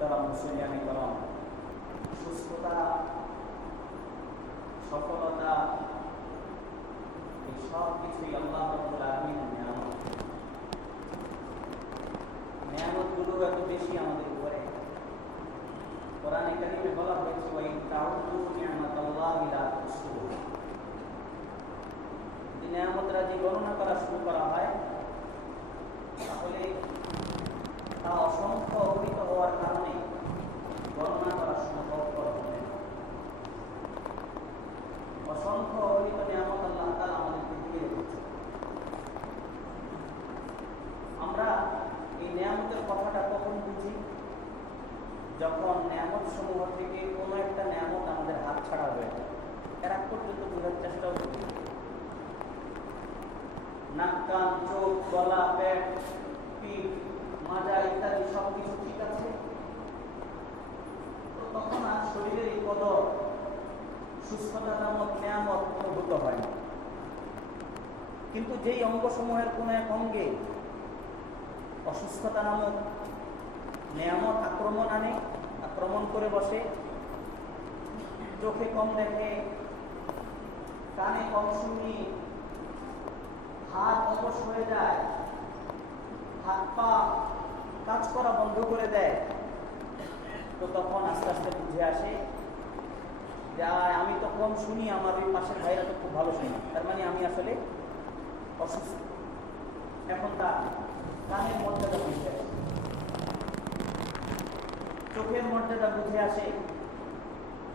মুহতারাম মুসলিয়ান করম, সুস্থতা, সফলতা, এই সব কিছুই আল্লাহ রাব্বুল আলামিনের নিয়ামত। নিয়ামতগুলো এত বেশি আমাদের উপরে। কোরআনে কারীমে বলা হয়েছে, ওয়া ইন তাউদ্দু নি'মাতাল্লাহি লা তুহসুহা। যদি নিয়ামত রাজি গণনা করা শুরু করা হয়, তাহলে তা অসংখ্য অগণিত হওয়ার কারণে গণনা করা সম্ভবপর হবে না। অসংখ্য অগণিত নিয়ামত আল্লাহ তাআলা আমাদেরকে দিয়ে রেখেছে। আমরা এই নিয়ামতের কথাটা কখন বুঝি? যখন নিয়ামত সমূহ থেকে কোনো একটা নিয়ামত আমাদের হাতছাড়া হয়ে যায়। এর আগ পর্যন্ত বোঝার চেষ্টাও করি। নাক, কান, চোখ, গলা, পেট, পিঠ, মাজা ইত্যাদি সবকিছু ঠিক আছে, তো তখন আর শরীরের এই কদর, সুস্থতা নামক নিয়ামত অনুভূত হয় না। কিন্তু যেই অঙ্গসমূহের কোনো এক অঙ্গে অসুস্থতা নামক নিয়ামত আক্রমণ করে বসে, চোখে কম দেখে, কানে কম শুনি, হাত অবশ হয়ে যায়, হাত পা কাজ করা বন্ধ করে দেয়, তো তখন আস্তে আস্তে বুঝে আসে যে আমি তো কম শুনি, আমার ওই পাশের ভাইরা তো খুব ভালো শুনি, তার মানে আমি আসলে অসুস্থ। এখন তার কানের মর্যাদা বুঝে আসে, চোখের মর্যাদা বুঝে আসে,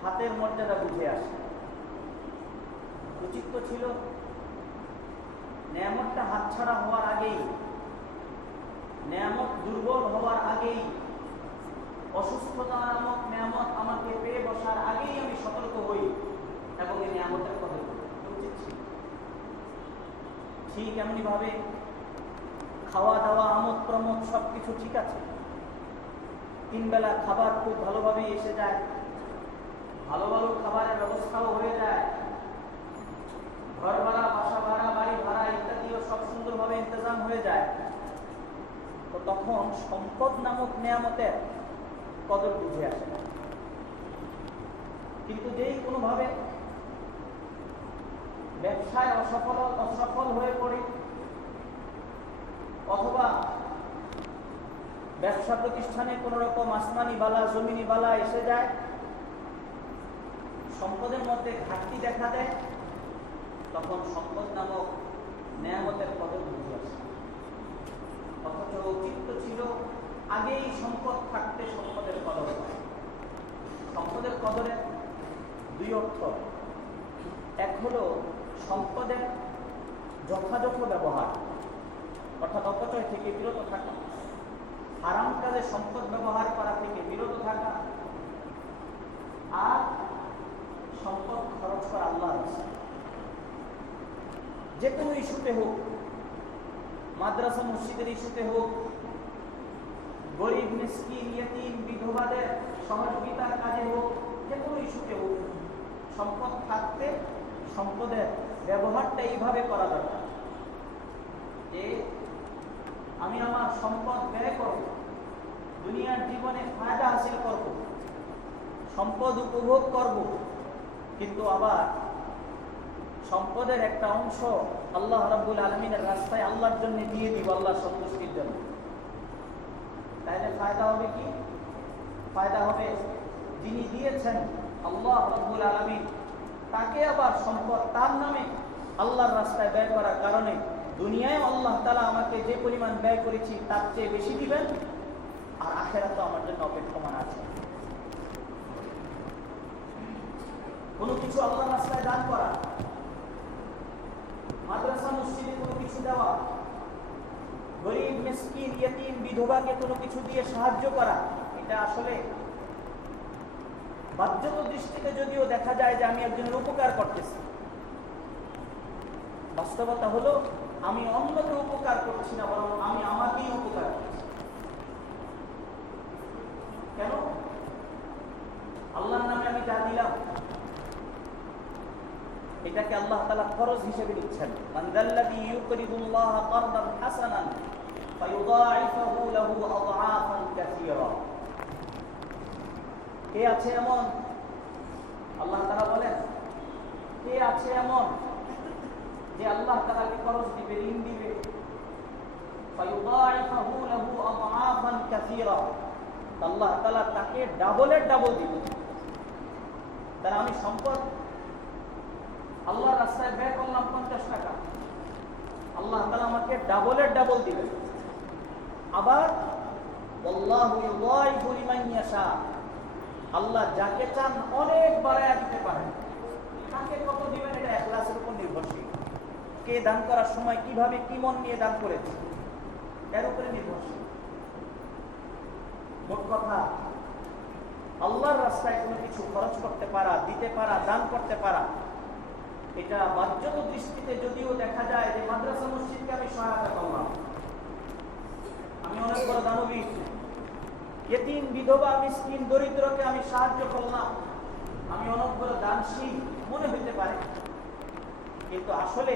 হাতের মর্যাদা বুঝে আসে। উচিত তো ছিল নিয়ামতটা হাতছাড়া হওয়ার আগেই, নিয়ামত দুর্বল হওয়ার আগেই, অসুস্থতা নামক নিয়ামত আমাকে পেয়ে বসার আগেই আমি সতর্ক হই এবং এই নিয়ামতের কদর করি। উচিত ছিল। ঠিক এমনি ভাবে খাওয়া দাওয়া, আমোদ প্রমোদ সবকিছু ঠিক আছে, 3 বেলা খাবার খুব ভালোভাবেই এসে যায়, ভালো ভালো খাবারের ব্যবস্থাও হয়ে যায়, ঘর ভাড়া, বাসা ভাড়া, বাড়ি ভাড়া ইত্যাদিও সব সুন্দরভাবে ইন্তজাম হয়ে যায়, তো তখন সম্পদ নামক নিয়ামতের কদর বুঝে আসে না। কিন্তু যেই কোনোভাবে ব্যবসায় অসফল হয়ে পড়ে, অথবা ব্যবসা প্রতিষ্ঠানে কোনো রকম আসমানি বালা, জমিনি বালা এসে যায়, সম্পদের মধ্যে ঘাটতি দেখা দেয়, তখন সম্পদ নামক নিয়ামতের কদর বুঝে আসে। অথচ উচিত ছিল আগেই সম্পদ থাকতে সম্পদের কদর হয়। সম্পদের কদরের 2 অর্থ। এক হলো সম্পদের যথাযথ ব্যবহার, অর্থাৎ অপচয় থেকে বিরত থাকা, হারাম কাজে সম্পদ ব্যবহার করা থেকে বিরত থাকা, আর সম্পদ খরচ করা আল্লাহর রাস্তায়। যে কোনো ইস্যুতে হোক, মাদ্রাসা মসজিদের ইস্যুতে হোক, গরিব মিসকিন ইয়েতিম বিধবাদের সহযোগিতার কাজে হোক, যে কোনো ইস্যুতে হোক, সম্পদ থাকতে সম্পদের ব্যবহারটা এইভাবে করা দরকার যে আমি আমার সম্পদ ব্যয় করব, দুনিয়ার জীবনে ফায়দা হাসিল করব, সম্পদ উপভোগ করব, কিন্তু আবার সম্পদের একটা অংশ আল্লাহ রাব্বুল আলামিনের রাস্তায় আল্লাহর জন্য দিয়ে দিব, আল্লাহর সন্তুষ্টির জন্য। তাইলে ফায়দা হবে কি? ফায়দা হবে যিনি দিয়েছেন আল্লাহ রাব্বুল আলামিন, তাকে আবার সম্পদ তার নামে আল্লাহর রাস্তায় ব্যয় করার কারণে দুনিয়ায় আল্লাহ তাআলা আমাকে যে পরিমাণ ব্যয় করেছি তার চেয়ে বেশি দিবেন, আর আখিরাতে আমার জন্য অপেক্ষমান আছে। কোনো কিছু আল্লাহর রাস্তায় দান করা, মাদ্রাসা মসজিদে কোনো কিছু দেওয়া, গরিব মিসকিন ইয়েতিম বিধবাকে কোনো কিছু দিয়ে সাহায্য করা, এটা আসলে বাহ্যত দৃষ্টিতে যদিও দেখা যায় যে আমি একজনের উপকার করতেছি, বাস্তবতা হলো আমি অন্যকে উপকার করছি না, বরং আমি আমাকেই উপকার করছি। কেন? আল্লাহর নামে আমি যা দিলাম এটাকে আল্লাহ তাআলা ফরজ হিসেবে নিচ্ছেন। মান যাল্লাযী ইউকরিদুল্লাহ কারদান হাসানান ফায়ুদাঈফুহু লাহু আযআফান কাসীরা। কে আছে এমন, আল্লাহ তাআলা বলেন, কে আছে এমন যে আল্লাহ তাআলাকে খরচ দিবে, ঋণ দিবে, ফায়ুদাইফাহু লাহু আদআফান কাসীরা, আল্লাহ তাআলা তাকে ডাবলের ডাবল দিবে। তাহলে আমি সম্পদ আল্লাহর রাস্তায় ব্যয় করলাম 50 টাকা, আল্লাহ তাআলা আমাকে ডাবলের ডাবল দিবেন। আবার আল্লাহু ইউদাইফু লিমান ইয়াশা, আল্লাহ যাকে চান অনেক বাড়ায়া দিতে পারেন। কাকে কত দিবেন এটা ইখলাসের উপর নির্ভরশীল। কে দান করার সময় কিভাবে কি মন নিয়ে দান করেছে এর উপরে নির্ভরশীল। মোট কথা, আল্লাহর রাস্তায় কোনো কিছু খরচ করতে পারা, দিতে পারা, দান করতে পারা, এটা বাহ্যত দৃষ্টিতে যদিও দেখা যায় যে মাদ্রাসা মসজিদকে আমি সহায়তা করলাম, আমি অনেক বড় দানবীর, ইতিম, বিধবা, মিসকিন, দরিদ্রকে আমি সাহায্য করলাম, আমি অনেক বড় দানশীল মনে হতে পারে, কিন্তু আসলে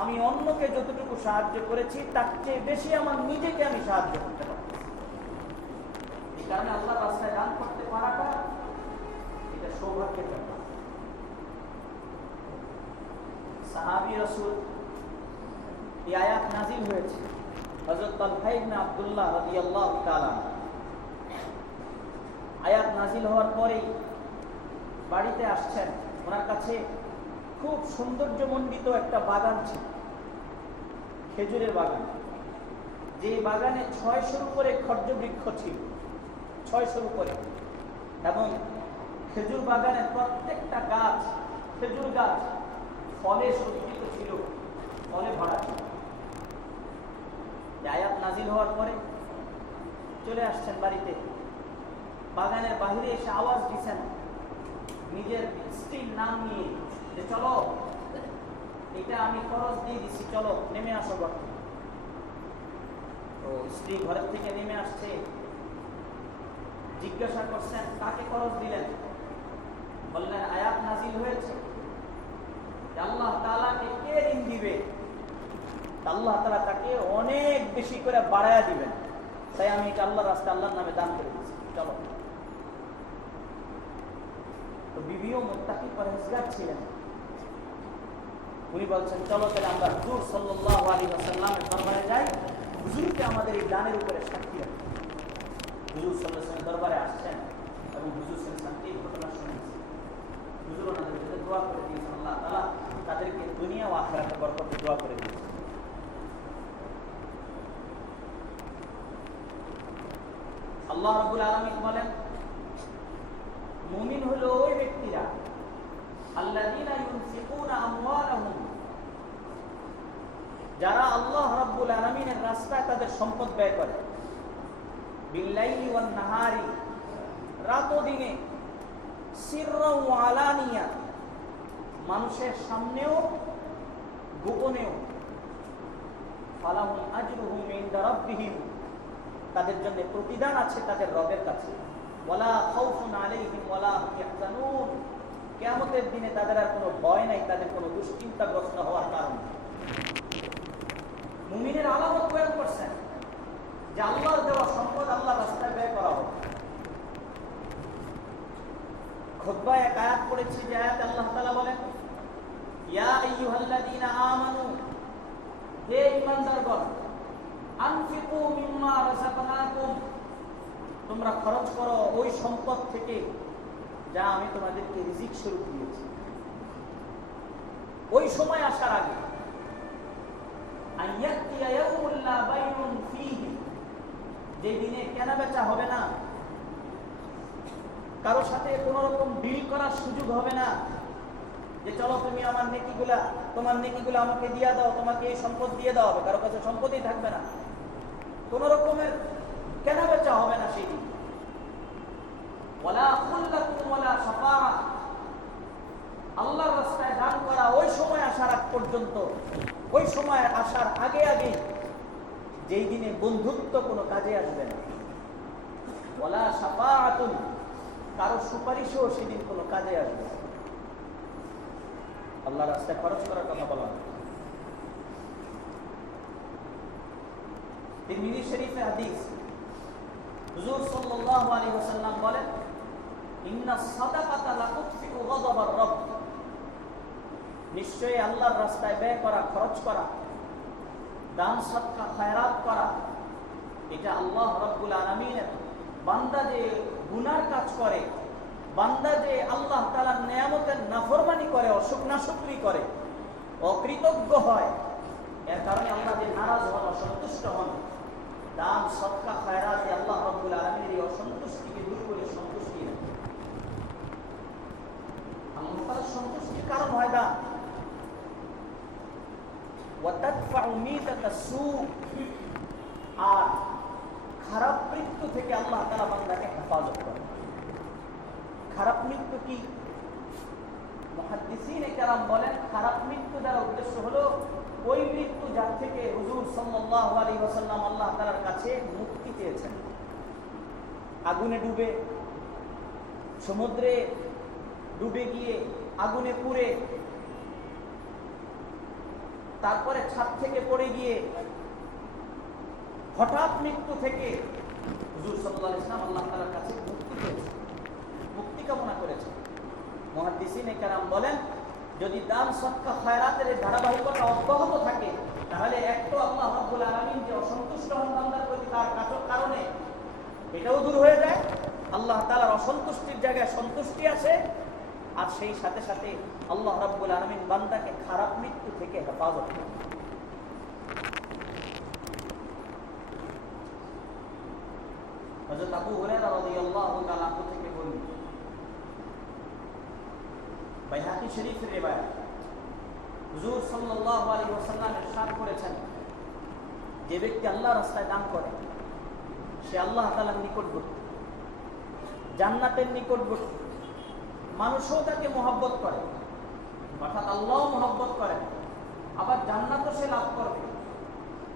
আমি অন্যকে যতটুকু সাহায্য করেছি তার চেয়ে বেশি আমার নিজেকে আমি সাহায্য করতে পারি। এই কারণে আল্লাহর রাস্তায় দান করতে পারাটা এটা সৌভাগ্যের ব্যাপার। সাহাবী রাসূল এই আয়াত নাযিল হয়েছে, হযরত তালহা ইবনে আব্দুল্লাহ রাদিয়াল্লাহু তাআলা আয়াত নাযিল হওয়ার পরেই বাড়িতে আসছেন। ওনার কাছে খুব সৌন্দর্যমণ্ডিত একটা বাগান ছিল, খেজুরের বাগান, যে বাগানে 600-র উপরে খর্জ বৃক্ষ ছিল, 600-র উপরে, এবং খেজুর বাগানের প্রত্যেকটা গাছ, খেজুর গাছ ফলে সজ্জিত ছিল, ফলে ভরা ছিল। আয়াত নাযিল হওয়ার পরে চলে আসছেন বাড়িতে, বাগানের বাহিরে এসে আওয়াজ দিচ্ছেন নিজের স্ত্রীর নাম নিয়ে যে চলো, এটা আমি খরচ দিয়ে দিচ্ছি, চলো নেমে আসো ঘরে। তো স্ত্রী ঘরের থেকে নেমে আসছে, জিজ্ঞাসা করছেন কাকে খরচ দিলেন? বললেন আয়াত নাযিল হয়েছে আল্লাহ তাআলাকে কে ঋণ দিবে, আল্লাহ তাআলা তাকে অনেক বেশি করে বাড়ায়া দিবেন, তাই আমি এটা আল্লাহর রাস্তায় আল্লাহর নামে দান করে দিচ্ছি, চলো। তো বিবিও মুত্তাকি পরহেজগার ছিলেন, উনি বলছেন চলো তাহলে আমরা হুজুর সাল্লাল্লাহু আলাইহি ওয়াসাল্লামের দরবারে যাই, হুজুরকে আমাদের এই দানের উপরে সাক্ষী রাখি। হুজুর সাল্লাল্লাহু আলাইহি ওয়াসাল্লাম দরবারে আসছেন এবং হুজুর সাল্লাল্লাহু আলাইহি ওয়াসাল্লাম এই ঘটনা শুনেছেন। হুজুর ওনাদের জন্য দোয়া করে দিয়েছেন, আল্লাহ তাআলা তাদেরকে দুনিয়া ও আখিরাতে বরকতে দোয়া করে দিয়েছেন। আল্লাহ রাব্বুল আলামিন বলেন, মুমিন হলো ওই ব্যক্তিরা আল্লাযীনা ইউনফিকুনা আমওয়ালাহুম, যারা আল্লাহ রাব্বুল আলামিনের রাস্তায় তাদের সম্পদ ব্যয় করে, বিল্লাইলি ওয়ান নাহারি, রাত ও দিনে, সিররা ওয়া আলানিয়া, মানুষের সামনেও গোপনেও, ফালাহুম আজরুহুম ইনদা রাব্বিহিম, তাদের জন্য প্রতিদান আছে তাদের রবের কাছে, ওয়ালা খাউফুন আলাইহিম ওয়ালা হুম ইয়াহজানুন, কিয়ামতের দিনে তাদের আর কোনো ভয় নাই, তাদের কোনো দুশ্চিন্তাগ্রস্ত হওয়ার কারণ নেই। মুমিনের আলামত বয়ান করছেন যে আল্লাহর দেওয়া সম্পদ আল্লাহর রাস্তায় ব্যয় করা হবে। খুতবায় এক আয়াত পড়েছি, যে আয়াতে আল্লাহ তাআলা বলেন, ইয়া আইয়ুহাল্লাযীনা আমানু, হে ঈমানদারগণ, আনফিকু মিম্মা রাযাকনাকুম, তোমরা খরচ করো ওই সম্পদ থেকে যা আমি তোমাদেরকে রিজিক স্বরূপ দিয়েছি। ওই সময় আসার আগে, আইয়াতিয়া ইয়াউমুল লা বাইউন ফীহি, যে দিনে কেনা বেচা হবে না, কারো সাথে কোনো রকম ডিল করার সুযোগ হবে না, যে চলো তুমি আমার নেকিগুলা, তোমার নেকিগুলা আমাকে দিয়ে দাও, তোমাকে এই সম্পদ দিয়ে দেওয়া হবে, কারো কাছে সম্পদই থাকবে না, কোন রকমের কেনা বেচা হবে না সেই দিন। ওয়ালা খুল্লাতুন ওয়ালা শাফাআ, আল্লাহর রাস্তায় দান করা ওই সময় আসার আগ পর্যন্ত, ওই সময় আসার আগে আগে, যেই দিনে বন্ধুত্ব কোনো কাজে আসবে না, ওয়ালা শাফাআতুন, কারো সুপারিশও সেদিন কোনো কাজে আসবে না। আল্লাহর রাস্তায় খরচ করার কথা বলা হয়। তিরমিজি শরীফে হাদিস, হুজুর সাল্লাল্লাহু আলাইহি ওয়াসাল্লাম বলেন, ইন্নাস সাদাকাতা লাতুতফিউ গাযাবার রাbb, নিশ্চয়ই আল্লাহর রাস্তায় ব্যয় করা, খরচ করা, দান সদকা খায়রাত করা, এটা আল্লাহ রাব্বুল আলামিনের বান্দা যে গুনার কাজ করে, বান্দা যে আল্লাহ তাআলার নিয়ামতের নাফরমানি করে, নাশুকরি করে, অকৃতজ্ঞ হয়, এর কারণে আল্লাহ যে নারাজ হন, অসন্তুষ্ট হন, দান সদকা খায়রাতে আল্লাহ রাব্বুল আলামিনের এই অসন্তুষ্টিকে দূর করে সন্তুষ্টি রাখে। আল্লাহ তাআলার সন্তুষ্টির কারণ হয় দান। ওয়া তাদফাউ মিতাতাস সু, আর খারাপ মৃত্যু থেকে আল্লাহ তাআলা বান্দাকে হেফাজত করে। খারাপ মৃত্যু কি? মুহাদ্দিসিনে কেরাম বলেন, খারাপ মৃত্যু দ্বারা উদ্দেশ্য হলো ওই মৃত্যু যার থেকে হুজুর সাল্লাল্লাহু আলাইহি ওয়াসাল্লাম আল্লাহ তাআলার কাছে মুক্তি চেয়েছেন। আগুনে ডুবে, সমুদ্রে ডুবে গিয়ে আগুনে পুড়ে, তারপরে ছাদ থেকে পড়ে গিয়ে হঠাৎ মৃত্যু থেকে হুজুর সাল্লাল্লাহু আলাইহি ওয়াসাল্লাম আল্লাহ তাআলার কাছে মুক্তি পেয়েছেন, মুক্তি কামনা করেছেন। মুহাদ্দিসিনে কেরাম বলেন, যদি দান সদকা খায়রাতের ধারাবাহিকতা অব্যাহত থাকে, তাহলে এক তো আল্লাহ রাব্বুল আলামিন যে অসন্তুষ্ট হন বান্দার প্রতি তার কারণে এটাও দূর হয়ে যায়, আল্লাহ তাআলার অসন্তুষ্টির জায়গায় সন্তুষ্টি আসে, আর সেই সাথে সাথে আল্লাহ রাব্বুল আলামিন বান্দাকে খারাপ মৃত্যু থেকে হেফাজত করেন। হযরত আবু হুরায়রা রাদিয়াল্লাহু তাআলা থেকে বলেন, বাইহাকি শরীফের রিওয়ায়াত, হুজুর সাল্লাল্লাহু আলাইহি ওয়াসাল্লাম ইরশাদ করেছেন, যে ব্যক্তি আল্লাহর রাস্তায় দান করে সে আল্লাহ তাআলার নিকটবর্তী, জান্নাতের নিকটবর্তী, মানুষও তাকে মহব্বত করে, অর্থাৎ আল্লাহও মহব্বত করেন, আবার জান্নাতও সে লাভ করবে,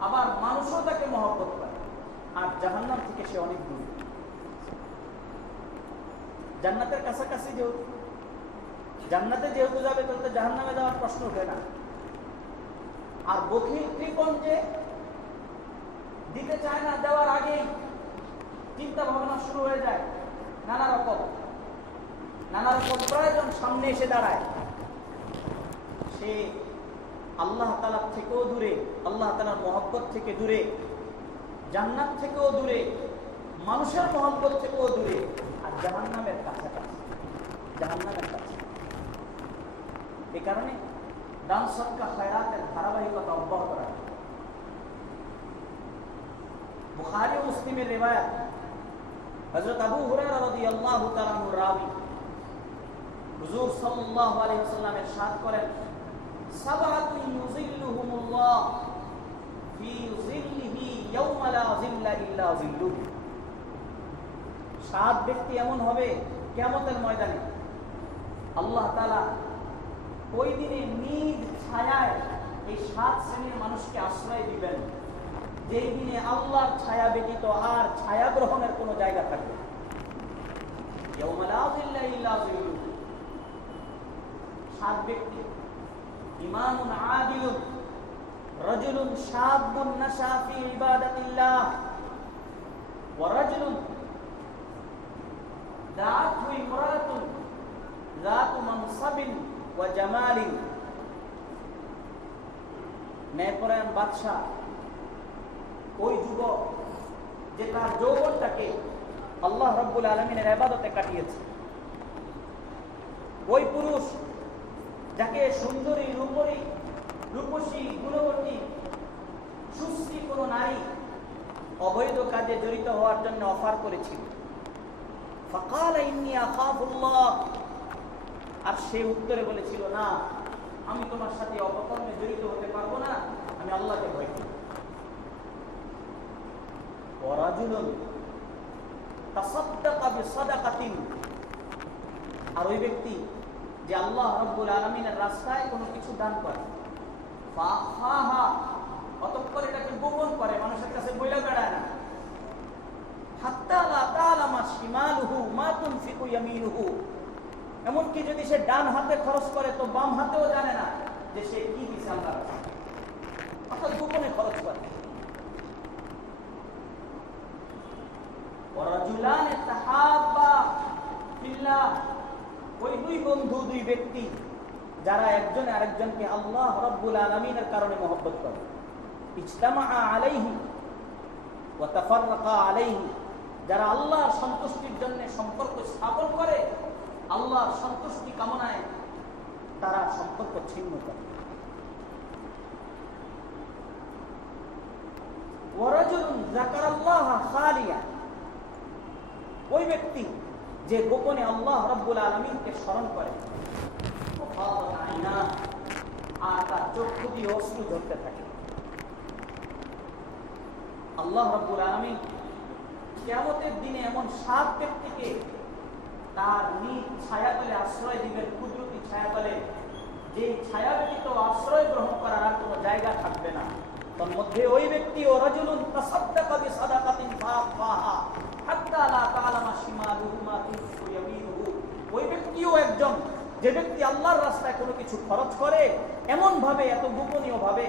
আবার মানুষও তাকে মহব্বত করে, আর জাহান্নাম থেকে সে অনেক দূর। জান্নাতের কাছাকাছি যেহেতু, জান্নাতে যেহেতু যাবে তাহলে তো জাহান্নামে যাওয়ার প্রশ্ন ওঠে না। আর বখিল কৃপণ যে দিতে চায় না, দেওয়ার আগেই চিন্তা ভাবনা শুরু হয়ে যায়, নানা রকম প্রয়োজন সামনে এসে দাঁড়ায়, সে আল্লাহ তাআলা থেকেও দূরে, আল্লাহ তাআলার মহব্বত থেকে দূরে, জান্নাত থেকেও দূরে, মানুষের মহব্বত থেকেও দূরে, আর জাহান্নামের কাছাকাছি, জাহান্নামের কাছে। এই কারণে দান সদকা খায়রাতের ধারাবাহিকতা অব্যাহত রাখে। বুখারী ও মুসলিমের রিওয়ায়াত, হযরত আবু হুরায়রা রাদিয়াল্লাহু তাআলা আনহু রাবী, হুজুর সাল্লাল্লাহু আলাইহি ওয়াসাল্লাম ইরশাদ করেন, সাবআতু ইউযিল্লুহুমুল্লাহ ফি যিল্লিহি ইয়াওমা লা যিল্লা ইল্লা যিল্লুহু। 7 ব্যক্তি এমন হবে কিয়ামতের ময়দানে, আল্লাহ তাআলা ওই দিনে নিজ ছায়ায় এই 7 শ্রেণীর মানুষকে আশ্রয় দিবেন, যেই দিনে আল্লাহর ছায়া ব্যতীত আর ছায়া গ্রহণের কোনো জায়গা থাকবে না। ইয়াওমা লা যিল্লা ইল্লা যিল্লুহু। 7 ব্যক্তি, ইমামুন আদিলুন, রাজুলুন শাবুন নাশা ফি ইবাদাতিল্লাহ, ওয়া রাজুলুন দাআতহু ইমরাতুন যাতু মানসাবিন ওয়া জামালিন। ন্যায়পরায়ণ বাদশা ওই যুবক যে তার যৌবনটাকে আল্লাহ রাব্বুল আলামিনের ইবাদতে কাটিয়েছে, ওই পুরুষ যাকে সুন্দরী, রূপসী, গুণবতী, সুশ্রী কোনো নারী অবৈধ কাজে জড়িত হওয়ার জন্য অফার করেছিল। ফাকালা ইন্নী আখাফুল্লাহ, আর সে উত্তরে বলেছিল, না, আমি তোমার সাথে অপকর্মে জড়িত হতে পারবো না, আমি আল্লাহকে ভয় করি। ওয়া রাজুলুন তাসাদ্দাকা বিসাদাকাতিন, আর ওই ব্যক্তি যে আল্লাহ রাব্বুল আলামিনের রাস্তায় কোনো কিছু দান করে, ফাখাহা, অতঃপর এটাকে গোপন করে, মানুষের কাছে বইলা বেড়ায় না, হাত্তা লা তা'লামা শিমালুহু মা তুনফিকু ইয়ামিনুহু, এমনকি যদি সে ডান হাতে খরচ করে তো বাম হাতেও জানে না যে সে কি দিছে আল্লাহর রাস্তায়, অর্থাৎ গোপনে খরচ করে। ওয়া রাজুলান তাহাব্বা ফিল্লাহ, দুই বন্ধু, দুই ব্যক্তি যারা একজন আরেকজনকে আল্লাহ রাব্বুল আলামিনের কারণে মহব্বত করে। ইজতামা আলাইহি ওয়া তাফাররাকা আলাইহি, যারা আল্লাহর সন্তুষ্টির জন্য সম্পর্ক স্থাপন করে, আল্লাহর সন্তুষ্টি কামনায় তারা সম্পর্ক ছিন্ন করে। ওয়ারাজুলুন যাকারাল্লাহা খালিয়া, ওই ব্যক্তি যে গোপনে আল্লাহ রাব্বুল আলামিনকে স্মরণ করে, আর তার চক্ষু দিয়ে অশ্রু ঝরতে থাকে। আল্লাহ রাব্বুল আলামিন কিয়ামতের দিনে এমন 7 ব্যক্তিকে তার নিজ ছায়াতলে আশ্রয় দিবেন, কুদরতি ছায়াতলে, যে ছায়া ব্যতীত আশ্রয় গ্রহণ করার আর কোনো জায়গা থাকবে না। তার মধ্যে ওই ব্যক্তি ও রাজুলুন তাসাদ্দাকা বিসাদাকাতিন ফাআফাহা হাত্তা লা তা'লামা শিমালুহু মা তুনফিকু ইয়ামিনুহু, ওই ব্যক্তিও একজন যে ব্যক্তি আল্লাহর রাস্তায় কোনো কিছু খরচ করে এমন ভাবে, এত গোপনীয় ভাবে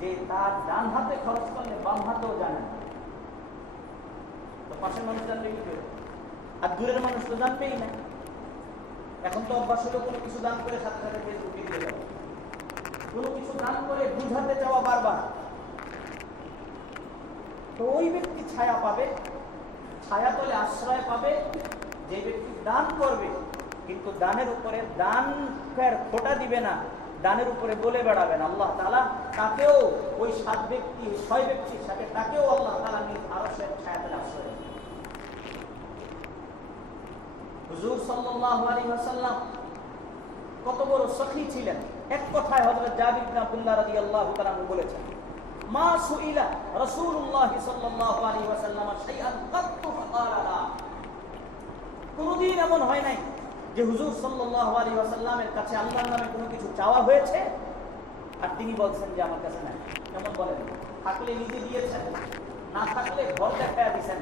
যে তার ডান হাতে খরচ করলে বাম হাতেও জানে না। তো পাশের মানুষ জানবে কি করে? আর দূরের মানুষ তো জানবেই না। এখন তো অভ্যাস হলো কোনো কিছু দান করে সাথে সাথে ফেসবুকে দিয়ে দেওয়া, কোনো কিছু দান করে বুঝাতে চাওয়া বারবার। তো ওই ব্যক্তি ছায়া পাবে, ছায়াতলে আশ্রয় পাবে যে ব্যক্তি দান করবে, কিন্তু দানের উপরে দানের খোটা দিবে না, দানের উপরে বলে বেড়াবেন। আল্লাহ তাআলা তাকেও ওই 7 ব্যক্তি, 6 ব্যক্তির সাথে তাকেও আল্লাহ তাআলা নিজ আরশের ছায়াতলে আশ্রয় দেবেন। হুজুর সাল্লাল্লাহু আলাইহি ওয়াসাল্লাম কত বড় সখী ছিলেন। এক কথায় হযরত জাবির ইবনে আব্দুল্লাহ রাদিয়াল্লাহু তাআলা বলেছেন, মা সুইলা রাসূলুল্লাহ সাল্লাল্লাহু আলাইহি ওয়াসাল্লাম শাইআন কাত্তু ফাকালা লা, কোনদিন এমন হয় নাই যে হুজুর সাল্লাল্লাহু আলাইহি ওয়াসাল্লামের কাছে আল্লাহর নামে কোনো কিছু চাওয়া হয়েছে আর তিনি বলছেন যে আমার কাছে নাই। এমন বলেন, থাকলে নিজে দিয়েছেন, না থাকলে ঘর দেখায়া দিয়েছেন,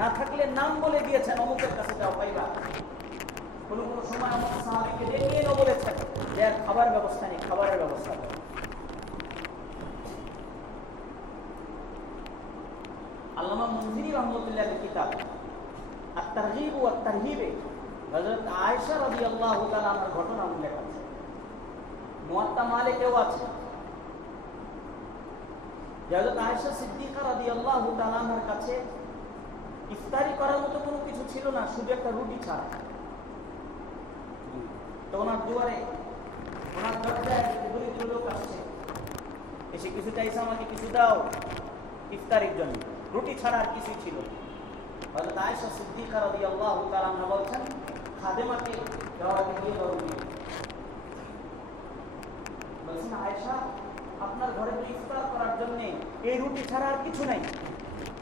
না থাকলে নাম বলে দিয়েছেন অমুকের কাছে যাও পাইবা। কোনো কোনো সময় অমুক সাহাবীকে ডেকে এনে বলেছেন যে খাবার ব্যবস্থা নেই, খাবারের ব্যবস্থা করো। আল্লামা মুনজিরি রাহমাতুল্লাহির কিতাব আত-তারগীব ওয়া আত-তারহীবে হযরত আয়েশা রাদিয়াল্লাহু তাআলা আনহার ঘটনা উল্লেখ আছে। মুয়াত্তা মালিকেও আছে। হযরত আয়েশা সিদ্দিকা রাদিয়াল্লাহু তাআলা আনহার কাছে ইফতারি করার মতো কোনো কিছু ছিল না, শুধু একটা রুটি ছাড়া। তো ওনার দুয়ারে, ওনার দরজায় দরিদ্র লোক আসছে, এসে কিছু চাইছে, আমাকে কিছু দাও ইফতারির জন্য। রুটি ছাড়া আর কিছুই ছিল না। হযরত আয়েশা সিদ্দিকা রাদিয়াল্লাহু তাআলা আনহা বলছেন, খাদেমাকে দাওয়াতে দিয়ে দাও রুটি। বলছেন, আয়েশা আপনার ঘরে তো ইফতার করার জন্য এই রুটি ছাড়া আর কিছু নাই।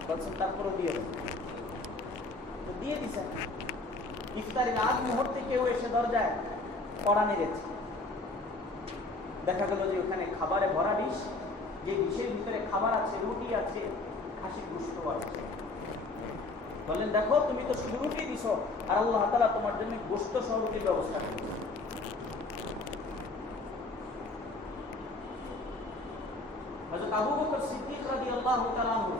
বলছেন, তারপরে দিয়ে দেন। তো দিয়ে দিছেন। ইফতারের আগ মুহূর্তে কেউ এসে দরজায় কড়া নেড়েছে। দেখা গেল যে ওখানে খাবারে ভরা ডিশ, যে ডিশের ভিতরে খাবার আছে, রুটি আছে, খাসির গোশত আছে। বললেন, দেখো তুমি তো শুধু রুটি দিছো, আর আল্লাহ তাআলা তোমার জন্য গোশত সহ রুটির ব্যবস্থা করেছে। হযরত আবু বকর সিদ্দিক রাদিয়াল্লাহু তাআলা আনহু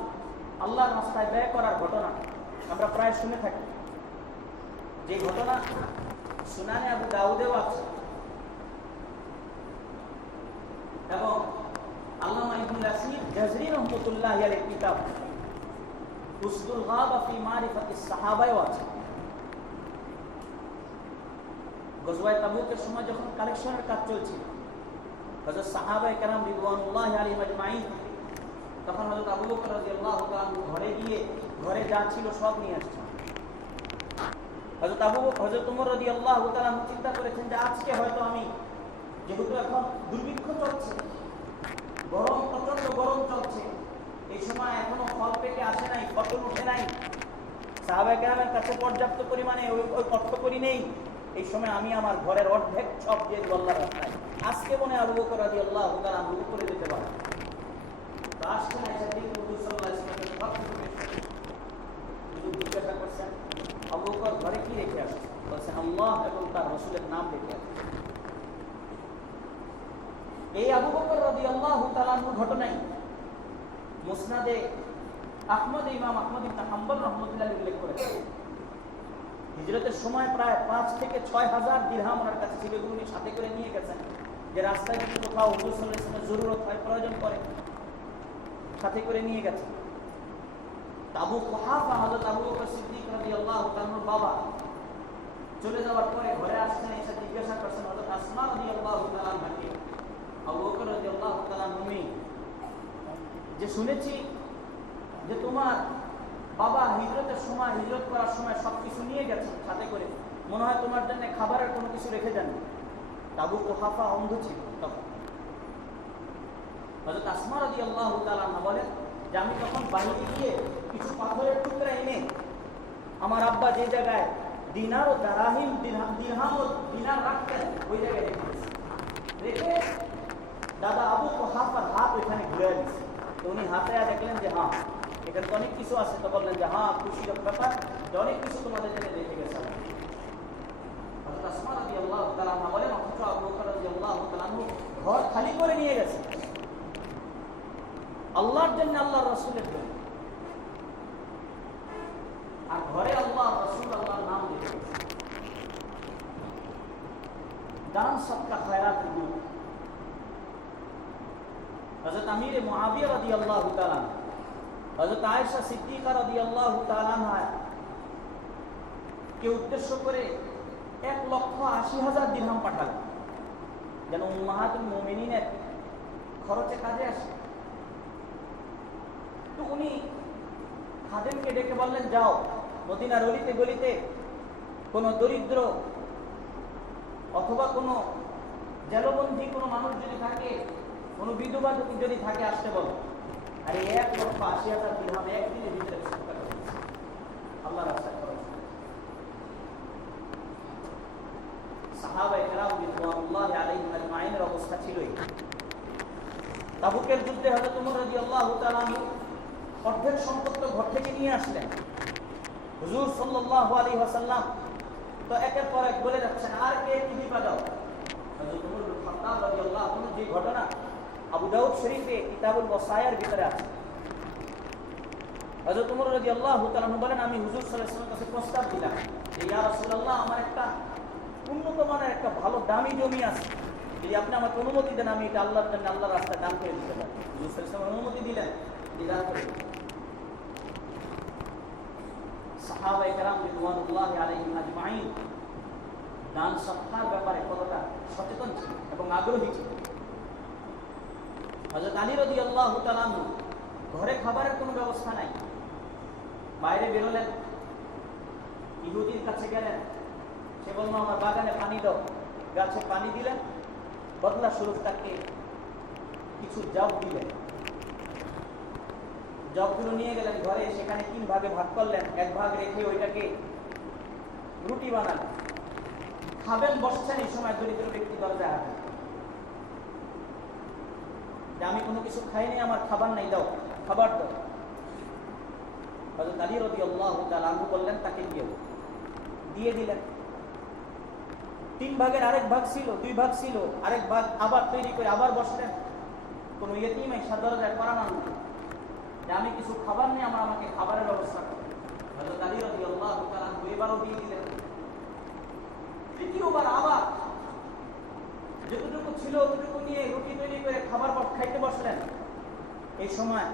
আল্লাহর রাস্তায় ব্যয় করার ঘটনা আমরা প্রায় শুনে থাকি। যে ঘটনা সুনানে আবু দাউদেও আছে এবং আল্লামা ইবনুল আসির জাজরি রাহমাতুল্লাহি আলাইহি কিতাব উসদুল গাবা ফি মারিফাতিস সাহাবায়ও আছে। গজওয়ায়ে তাবুকের সময় যখন কালেকশনের কাজ চলছিল, হযরত সাহাবায়ে কেরাম রিদওয়ানুল্লাহি আলাইহিম আজমাইন, তখন হযরত আবু বকর রাদিয়াল্লাহু তাআলা ঘরে গিয়ে ঘরে যা ছিল সব নিয়ে আসছেন। হযরত ওমর রাদিয়াল্লাহু তাআলা চিন্তা করেছেন যে আজকে হয়তো আমি, যেহেতু এখন দুর্ভিক্ষ চলছে, গরম, প্রচন্ড গরম চলছে, এই সময় এখনো ফল পেকে আসে নাই, ফসল উঠে নাই, সাহাবায়ে কেরামের কাছে পর্যাপ্ত পরিমাণে ওই অর্থকড়ি নেই, এই সময় আমি আমার ঘরের অর্ধেক সব দিয়ে দেব আল্লাহর রাস্তায়। আজকে মনে আবু বকর রাদিয়াল্লাহু তাআলা উপরে যেতে পারে। আসছেন আয়েশা বিনতে হুজুর সাল্লাল্লাহু আলাইহি ওয়াসাল্লাম জিজ্ঞাসা করছেন, আবু বকর ঘরে কি রেখে আসছে? বলছেন, আল্লাহ এবং তার রাসূলের নাম রেখে আসছে। এই আবু বকর রাদিয়াল্লাহু তাআলা আনহুর ঘটনাই মুসনাদে আহমদ, ইমাম আহমদ ইবনে হাম্বল রাহমাতুল্লাহি উল্লেখ করেছেন। হিজরতের সময় প্রায় 5 থেকে 6,000 দিরহাম ওনার কাছে ছিল, এগুলো উনি সাথে করে নিয়ে গেছেন, যে রাস্তায় যদি কোথাও হুজুর সাল্লাল্লাহু আলাইহি ওয়াসাল্লামের জরুরত হয়, প্রয়োজন পড়ে, সাথে করে নিয়ে গেছেন। আবু কুহাফা হযরত আবু বকর সিদ্দিক রাদিয়াল্লাহু তাআলার বাবা চলে যাওয়ার পরে ঘরে আসছেন, এসে জিজ্ঞাসা করছেন হযরত আসমা রাদিয়াল্লাহু তাআলা আনহাকে, আবু বকর রাদিয়াল্লাহু তাআলা আনহু, যে শুনেছি যে তোমার বাবা হিজরতের সময়, হিজরত করার সময় সবকিছু নিয়ে গেছে সাথে করে, মনে হয় তোমার জন্য খাবারের কোনো কিছু রেখে যান। আবু কুহাফা অন্ধ ছিল তখন। হযরত আসমা রাদিয়াল্লাহু তাআলা আনহা বলেন যে আমি তখন বাহিরে গিয়ে কিছু পাথরের টুকরা এনে আমার আব্বা যে জায়গায় দিনার ও দারাহিম, দিরহাম ও দিনার রাখতেন ওই জায়গায় রেখে দাদা আবু কুহাফার হাত ওইখানে ঘুরে দিচ্ছে। তো উনি হাতে দেখলেন যে হ্যাঁ এখানে তো অনেক কিছু আছে, তো বললেন যে হ্যাঁ খুশির ব্যাপার, যে অনেক কিছু তোমাদের জন্য রেখে গেছে। হযরত আসমা রাদিয়াল্লাহু তাআলা আনহা বলেন অথচ আবু বকর রাদিয়াল্লাহু তাআলা ঘর খালি করে নিয়ে গেছে আল্লাহর জন্য, আল্লাহর রাসূলের জন্য, আর ঘরে আল্লাহ রাসূল আল্লাহর নাম লিখে গেছে। দান সদকা খয়রাতের গুণ। হযরত আমিরে মুআবিয়া রাদিয়াল্লাহু তাআলা, হযরত আয়েশা সিদ্দিকা রাদিয়াল্লাহু তাআলা কে উদ্দেশ্য করে 1,80,000 দিরহাম পাঠালেন, যেন উম্মাহাতুল মুমিনিনের খরচে কাজে আসে। তো উনি খাদেমকে ডেকে বললেন, যাও মদিনার অলিতে গলিতে কোনো দরিদ্র অথবা কোনো জেলবন্দী কোনো মানুষ যদি থাকে, কোনো বিধবা যদি থাকে, আসতে বলো। আর এই 1,80,000 দিরহাম একদিনের ভিতরে আল্লাহ রাস্তায় খরচ। সাহাবায়ে কেরাম রিদওয়ানুল্লাহি আলাইহিম আজমাইনের অবস্থা ছিলই। তাবুকের যুদ্ধে হযরত ওমর রাদিয়াল্লাহু তাআলা অর্ধেক সম্পদ ঘর থেকে নিয়ে আসলেন। হুজুর সাল্লাল্লাহু আলাইহি ওয়াসাল্লাম তো একের পর এক বলে যাচ্ছেন, আর কে কি দিবা দাও। হযরত ওমর বিন খাত্তাব রাদিয়াল্লাহু আনহু যে ঘটনা আবু দাউদ শরীফে কিতাবুল ওয়াসায়ার ভিতরে আছে, হযরত ওমর রাদিয়াল্লাহু তাআলা বলেন, আমি হুজুর সাল্লাল্লাহু আলাইহি ওয়াসাল্লামের কাছে প্রস্তাব দিলাম যে ইয়া রাসূলুল্লাহ, আমার একটা উন্নত মানের একটা ভালো দামি জমি আছে, যদি আপনি আমাকে অনুমতি দেন আমি এটা আল্লাহর জন্য, আল্লাহর রাস্তায় দান করে দিতে পারি। হুজুর সাল্লাল্লাহু আলাইহি ওয়াসাল্লাম অনুমতি দিলেন, দান করে দিলেন। সাহাবায়ে কেরাম রিদওয়ানুল্লাহি আলাইহিম আজমাইন দান সৎকার ব্যাপারে কতটা সচেতন ছিল এবং আগ্রহী ছিল। হযরত আলী রাদিয়াল্লাহু তাআলা ঘরে খাবারের কোনো ব্যবস্থা নাই, বাইরে বেরোলেন, ইহুদির কাছে গেলেন, সে বলল আমার বাগানে পানি দাও, গাছে পানি দিলেন, বদলা স্বরূপ তাকে কিছু জব দিলেন। জবগুলো নিয়ে গেলেন ঘরে, সেখানে 3 ভাগে ভাগ করলেন, 1 ভাগ রেখে ওইটাকে রুটি বানালেন। খাবেন, বসছেন, এই সময় দরিদ্র ব্যক্তি দরজায় হাতে, যে আমি কোনো কিছু খাইনি, আমার খাবার নাই, দাও খাবার দাও। হযরত আলী রাদিয়াল্লাহু তাআলা আনহু বললেন তাকে দিয়ে দিলেন। 3 ভাগের আরেক ভাগ ছিল, 2 ভাগ ছিল, আরেক ভাগ আবার তৈরি করে আবার বসলেন। কোনো ইয়েতিম এসে দরজায় করানো যে আমি কিছু খাবার নেই, আমাকে খাবারের ব্যবস্থা করো। হযরত আলী রাদিয়াল্লাহু তাআলা আনহু এবারও দিয়ে দিলেন। তৃতীয়বার আবার যতটুকু ছিল ততটুকু নিয়ে রুটি তৈরি করে খাবার খাইতে বসলেন। এই সময়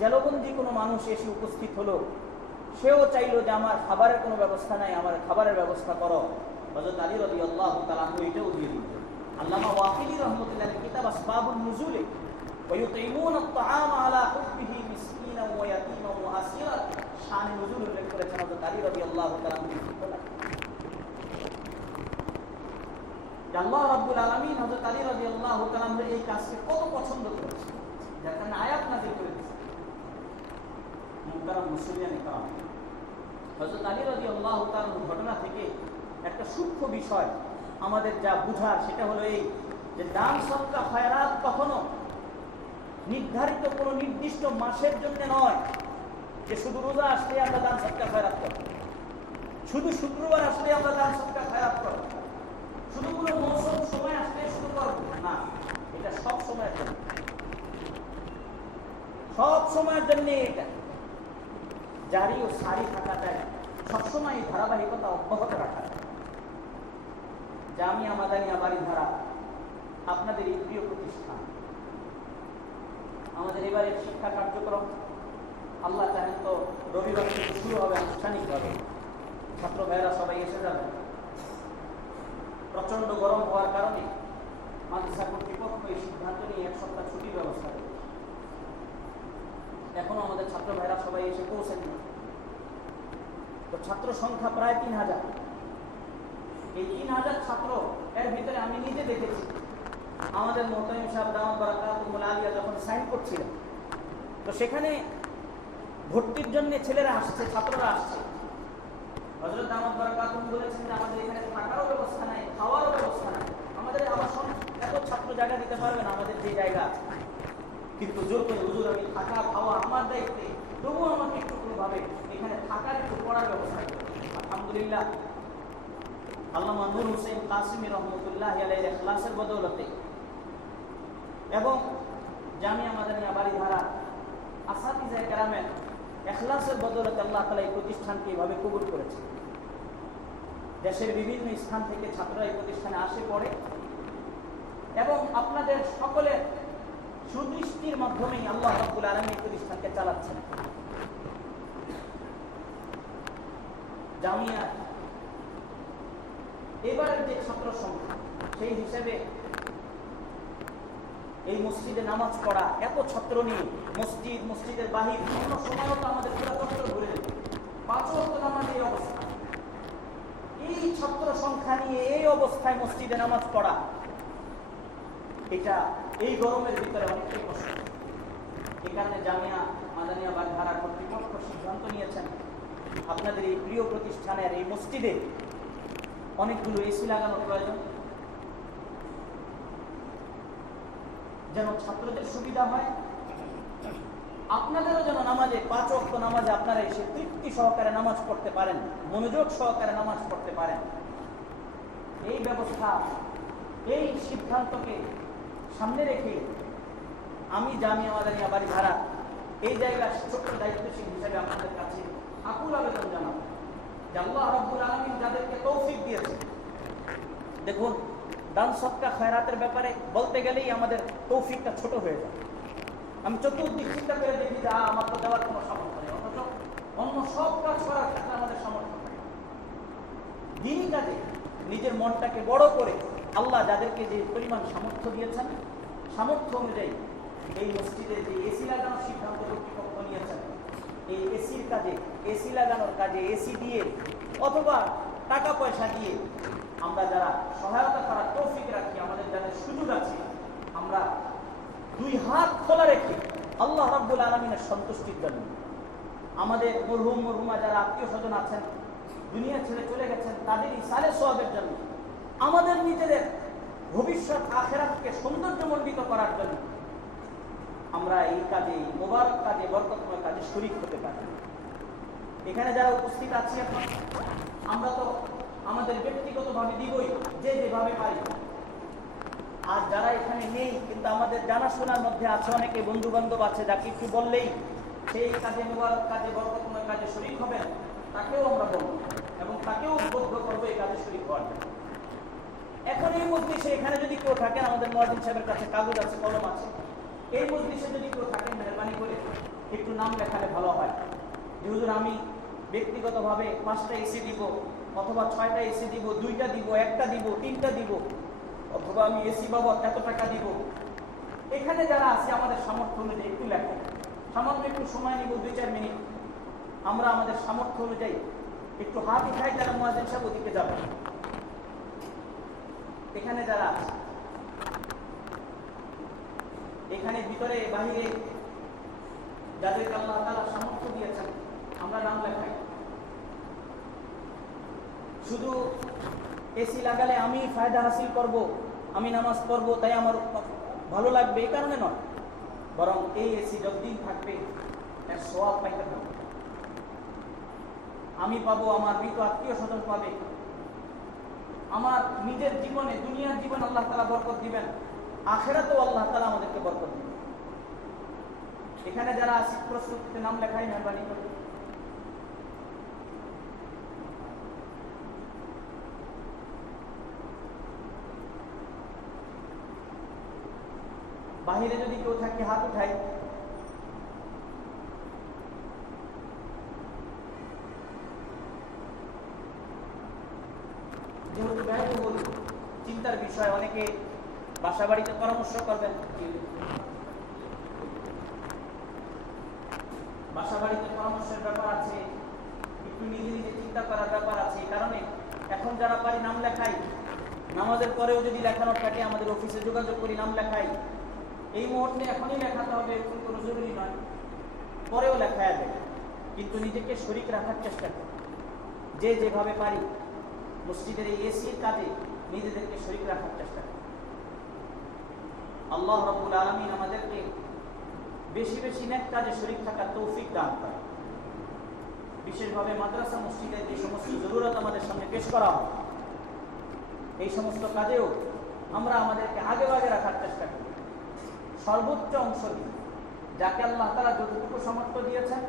জেলবন্দি কোনো মানুষ এসে উপস্থিত হলো, সেও চাইলো যে আমার খাবারের কোনো ব্যবস্থা নাই, আমার খাবারের ব্যবস্থা করো। হযরত আলী রাদিয়াল্লাহু তাআলা আনহু এটাও দিয়ে দিলেন। আল্লামা ওয়াকিলি রাহমাতুল্লাহি কিতাব আসবাবুন নুজুলে ওয়ায়ুতিমুনা আত-তাআমা আলা হুব্বিহি মিসকিনান ওয়া ইয়াতীমান ওয়া আসীরা, শানে নুজুল উল্লেখ করেছেন হযরত আলী রাদিয়াল্লাহু তাআলা আনহু। আল্লাহ রাব্বুল আলামিন হযরত আলী রাদিয়াল্লাহু তাআলা আনহুর এই কাজকে কত পছন্দ করেছেন, যার কারণে আয়াত নাযিল করে দিয়েছেন। মুহতারাম মুসলিয়ান ইকরাম, হযরত আলী রাদিয়াল্লাহু তাআলার ঘটনা থেকে একটা সূক্ষ্ম বিষয় আমাদের যা বুঝার, সেটা হলো এই যে দান সদকা খয়রাত কখনো নির্ধারিত কোনো নির্দিষ্ট মাসের জন্য নয়, যে শুধু রোজা আসলে আমরা দান সদকা খয়রাত করব, শুধু শুক্রবার আসলে আমরা দান সদকা খয়রাত করব, শুধু কোনো মৌসুম সময় আসলে শুরু করব না। এটা সব সময়ের জন্য, সব সময়ের জন্য এটা জারি ও সারি থাকা যায়, সবসময় এই ধারাবাহিকতা অব্যাহত রাখা। জামিয়া মাদানিয়া বাড়িধারা আপনাদের এই প্রিয় প্রতিষ্ঠান। আমাদের এবারের শিক্ষা কার্যক্রম আল্লাহ চাহেন তো রবিবার থেকে শুরু হবে আনুষ্ঠানিকভাবে। ছাত্র ভাইয়েরা সবাই এসে যাবে। প্রচন্ড গরম হওয়ার কারণে মাদ্রাসা কর্তৃপক্ষ এই সিদ্ধান্ত নিয়ে 1 সপ্তাহ ছুটির ব্যবস্থা করেছে। এখনো আমাদের ছাত্র ভাইয়েরা সবাই এসে পৌঁছেনি। তো ছাত্র সংখ্যা প্রায় 3000। এই 3000 ছাত্র, এর ভিতরে আমি নিজে দেখেছি আমাদের মোহতামিম সাহেব দাওয়াত বারাকাতুহুল আলিয়া যখন সাইন করছিলেন, তো সেখানে ভর্তির জন্য ছেলেরা আসছে, ছাত্ররা আসছে। হযরত দাওয়াত বারাকাতুহু বলেছেন যে আমাদের এখানে থাকারও ব্যবস্থা নাই, খাওয়ারও ব্যবস্থা নাই, আমাদের আবাসন এত ছাত্র জায়গা দিতে পারবে না আমাদের যে জায়গা আছে। কিন্তু জোর করে হুজুর আমি থাকা খাওয়া আমার দায়িত্বে, তবুও আমাকে একটু ভাবে এখানে থাকার একটু পড়ার ব্যবস্থা করে। আলহামদুলিল্লাহ আল্লামা নূর হোসেন কাসিমি রহমতুল্লাহ আলাইহির ইখলাসের বদৌলতে এবং জামিয়া মাদানিয়া বাড়িধারা আসাতিজা কেরামের ইখলাসের বদৌলতে আল্লাহ তাআলা এই প্রতিষ্ঠানকে এভাবে কবুল করেছে। দেশের বিভিন্ন স্থান থেকে ছাত্ররা এই প্রতিষ্ঠানে আসে পড়ে এবং আপনাদের সকলের সুদৃষ্টির মাধ্যমেই আল্লাহ রাব্বুল আলামিন এই প্রতিষ্ঠানকে চালাচ্ছেন। জামিয়া এবারের যে ছাত্র সংখ্যা, সেই হিসেবে এই মসজিদে নামাজ পড়া, এত ছাত্র নিয়ে মসজিদ, মসজিদের বাহির, অন্য সময়ও তো আমাদের পুরো চত্বর ঘুরে যেত। 5 ওয়াক্ত নামাজ এই অবস্থা, এই ছাত্র সংখ্যা নিয়ে এই অবস্থায় মসজিদে নামাজ পড়া, এটা এই গরমের ভিতরে অনেকটাই কষ্ট। এই কারণে জামিয়া মাদানিয়া বাড়িধারা কর্তৃপক্ষ সিদ্ধান্ত নিয়েছেন আপনাদের এই প্রিয় প্রতিষ্ঠানের এই মসজিদে অনেকগুলো এসি লাগানোর প্রয়োজন, যেন ছাত্রদের সুবিধা হয়, আপনাদেরও যেন নামাজে 5 ওয়াক্ত নামাজে আপনারা এসে তৃপ্তি সহকারে নামাজ পড়তে পারেন, মনোযোগ সহকারে নামাজ পড়তে পারেন। এই ব্যবস্থা, এই সিদ্ধান্তকে সামনে রেখে আমি জামিয়া মাদানিয়া বাড়িধারা এই জায়গার ছোট্ট দায়িত্বশীল হিসেবে আপনাদের কাছে আকুল আবেদন জানাবো যে আল্লাহ রাব্বুল আলামিন যাদেরকে তৌফিক দিয়েছে, দেখুন দান সদকা খয়রাতের ব্যাপারে বলতে গেলেই আমাদের তৌফিকটা ছোট হয়ে যায়। আমি চতুর্দিক চিন্তা করে দেখি যে আমার তো দেওয়ার কোনো সামর্থ্য নেই, অথচ অন্য সব কাজ করার ক্ষেত্রে আমাদের সামর্থ্য নেই। দিনই কাজে নিজের মনটাকে বড় করে আল্লাহ যাদেরকে যে পরিমাণ সামর্থ্য দিয়েছেন, সামর্থ্য অনুযায়ী এই মসজিদে যে এসি লাগানোর সিদ্ধান্ত কর্তৃপক্ষ নিয়েছেন, এই এসির কাজে, এসি লাগানোর কাজে এসি দিয়ে অথবা টাকা পয়সা দিয়ে আমরা যারা সহায়তা করার তৌফিক রাখি, আমাদের যাদের সুযোগ আছে, আমরা 2 হাত খোলা রেখে আল্লাহ রাব্বুল আলামিনের সন্তুষ্টির জন্য, আমাদের মরহুম মরহুমা যারা আত্মীয় স্বজন আছেন, দুনিয়া ছেড়ে চলে গেছেন, তাদেরই সালে সওয়াবের জন্য, আমাদের নিজেদের ভবিষ্যৎ আখিরাতকে সৌন্দর্যমণ্ডিত করার জন্য আমরা এই কাজে, এই মোবারক কাজে, বরকতময় কাজে শরীক হতে পারি। এখানে যারা উপস্থিত আছি এখন, আমরা তো আমাদের ব্যক্তিগতভাবে দিবই যে যেভাবে পারি। আর যারা এখানে নেই কিন্তু আমাদের জানাশোনার মধ্যে আছে, অনেকে বন্ধু বান্ধব আছে যাকে একটু বললেই সেই কাজে, মোবারক কাজে, বরকতময় কাজে শরীক হবেন, তাকেও আমরা বলবো এবং তাকেও উদ্বুদ্ধ করবো এই কাজে শরীক হওয়ার জন্য। এখন এই মজলিসে এখানে যদি কেউ থাকেন, আমাদের মুয়াজ্জিন সাহেবের কাছে কাগজ আছে, কলম আছে, এই মজলিসে যদি কেউ থাকেন, মেহরবানি করে একটু নাম লেখালে ভালো হয় যে হুজুর আমি ব্যক্তিগতভাবে 5টা এসি দিব, অথবা 6টা এসি দিব, 2টা দিব, 1টা দিব, 3টা দিব, অথবা আমি এসি বাবদ এত টাকা দিব। এখানে যারা আছে আমাদের সামর্থ্য অনুযায়ী একটু লেখো, সামান্য একটু সময় নিব, 2-4 মিনিট, আমরা আমাদের সামর্থ্য অনুযায়ী একটু হাত উঠাই, যারা মুয়াজ্জিন সাহেব ওদিকে যাবে। এখানে যারা আছে, এখানে ভিতরে বাহিরে যাদেরকে আল্লাহ তাআলা সামর্থ্য দিয়েছেন, আমরা নাম লেখাই। শুধু এসি লাগালে আমি ফায়দা হাসিল করব, আমি নামাজ পড়বো তাই আমার ভালো লাগবে, এই কারণে নয়, বরং এই এসি যতদিন থাকবে এর সওয়াব পাইতে থাকবে, আমি পাবো, আমার মৃত আত্মীয় স্বজন পাবে, আমার নিজের জীবনে, দুনিয়ার জীবন আল্লাহ তাআলা বরকত দিবেন, আখিরাতেও আল্লাহ তাআলা আমাদেরকে বরকত দিবেন। এখানে যারা আছে প্রস্তুতিতে নাম লেখাই, মেহরবানি করে বাহিরে যদি কেউ থাকে হাত উঠাই। যেহেতু ব্যয়বহুল চিন্তার বিষয়, অনেকে বাসা বাড়িতে পরামর্শ করবেন, বাসা বাড়িতে পরামর্শের ব্যাপার আছে, একটু নিজে নিজে চিন্তা করার ব্যাপার আছে। এই কারণে এখন যারা পারি নাম লেখাই, নামাজের পরেও যদি লেখানোর থাকে আমাদের অফিসে যোগাযোগ করি, নাম লেখাই। এই মুহূর্তে এখনই লেখাতে হবে এরকম কোনো জরুরি নয়, পরেও লেখায় দেয়, কিন্তু নিজেকে শরীক রাখার চেষ্টা করি। যে যেভাবে পারি মসজিদের এই এসির কাজে নিজেদেরকে শরীক রাখার চেষ্টা করি। আল্লাহ রাব্বুল আলামিন আমাদেরকে বেশি বেশি নেক কাজে শরীক থাকার তৌফিক দান করে। বিশেষভাবে মাদ্রাসা মসজিদের যে সমস্ত জরুরত আমাদের সামনে পেশ করা হয়, এই সমস্ত কাজেও আমরা আমাদেরকে আগে আগে রাখার চেষ্টা করি। সর্বোচ্চ অংশ দিই, যাকে আল্লাহ তাআলা যতটুকু সামর্থ্য দিয়েছেন